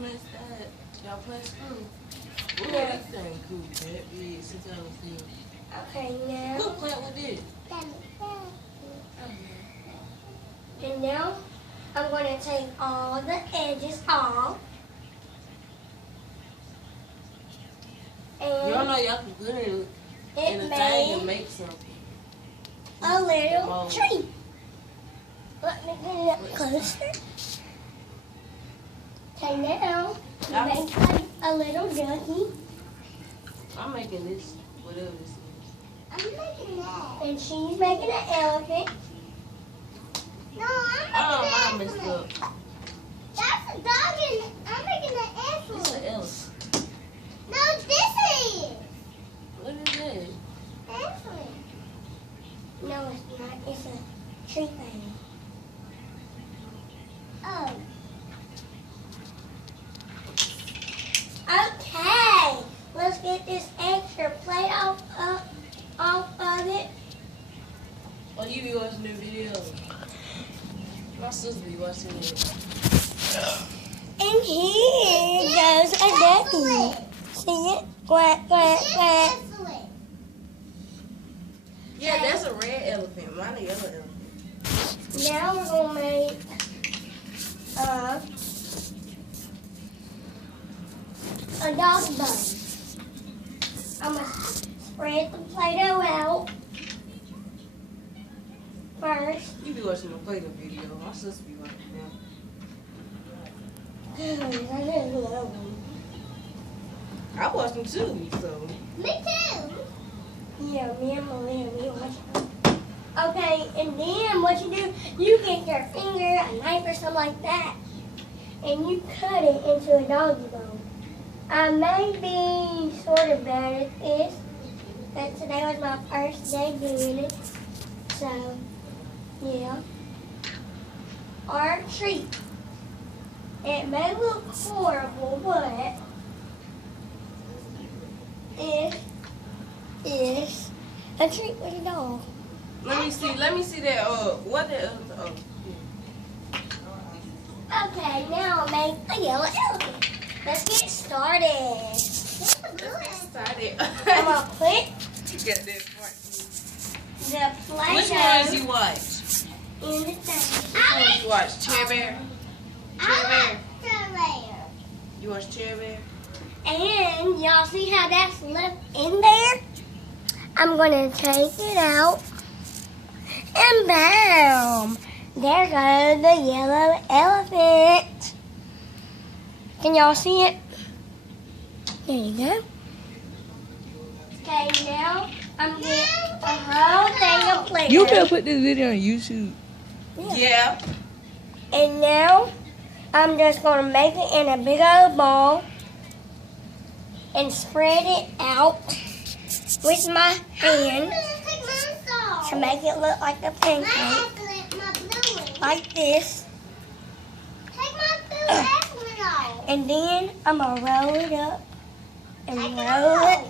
playing that? Y'all playing school? Ooh, Yeah. this thing cool. That big since I was here. Okay, now. Who playing with this? And now I'm going to take all the edges off. Y'all And know y'all can put it in the it thing and made make something. a little Mold. tree. Let me get it up closer. Okay, now Yeah. make like a little ducky. I'm making this, whatever this is. I'm making that. And she's making an elephant. No, Oh, I'm mine making messed an up. elephant. That's a dog and I'm making an It's elephant. an elephant. No, this is What is that? elephant. No, it's not. It's a tree thing. Oh. Okay, let's get this extra plate off of it. Oh, you be watching the video? My sister be watching it. And here goes a ducky. See it? Quack, quack, quack. Elephant. Yeah, that's a red elephant. Mine a yellow elephant. Now we're going to make a dog bun. I'm going to spread the Play-Doh out first. You be watching the Play-Doh video. My sister be watching them. I watch them too, so. Me too. Yeah, me and Malia, we watch them. Okay, and then what you do, you get your finger, a knife or something like that, and you cut it into a doggy bone. I may be sort of bad at this, but today was my first day doing it. So, yeah. Our treat. It may look horrible, but it is a treat with a dog. Let me see that, what the, Okay, now I'll make a yellow elephant. Let's get started. let's get started. I'm going to put You got that part. the Which ones you Play-Doh watch? in the thing. Which ones you watch? Chair Bear? Chair Bear? Strawberry. You watch Chair Bear? And y'all see how that's left in there? I'm going to take it out. And bam! There goes the yellow elephant. Can y'all see it? There you go. Okay, now I'm getting a whole thing of Play-Doh. You better put this video on YouTube. Yeah. And now I'm just going to make it in a big old ball and spread it out with my hand Take mine off. to make it look like a pancake, My blue one. like this. Take my blue elephant off. And then I'm going to roll it up and roll it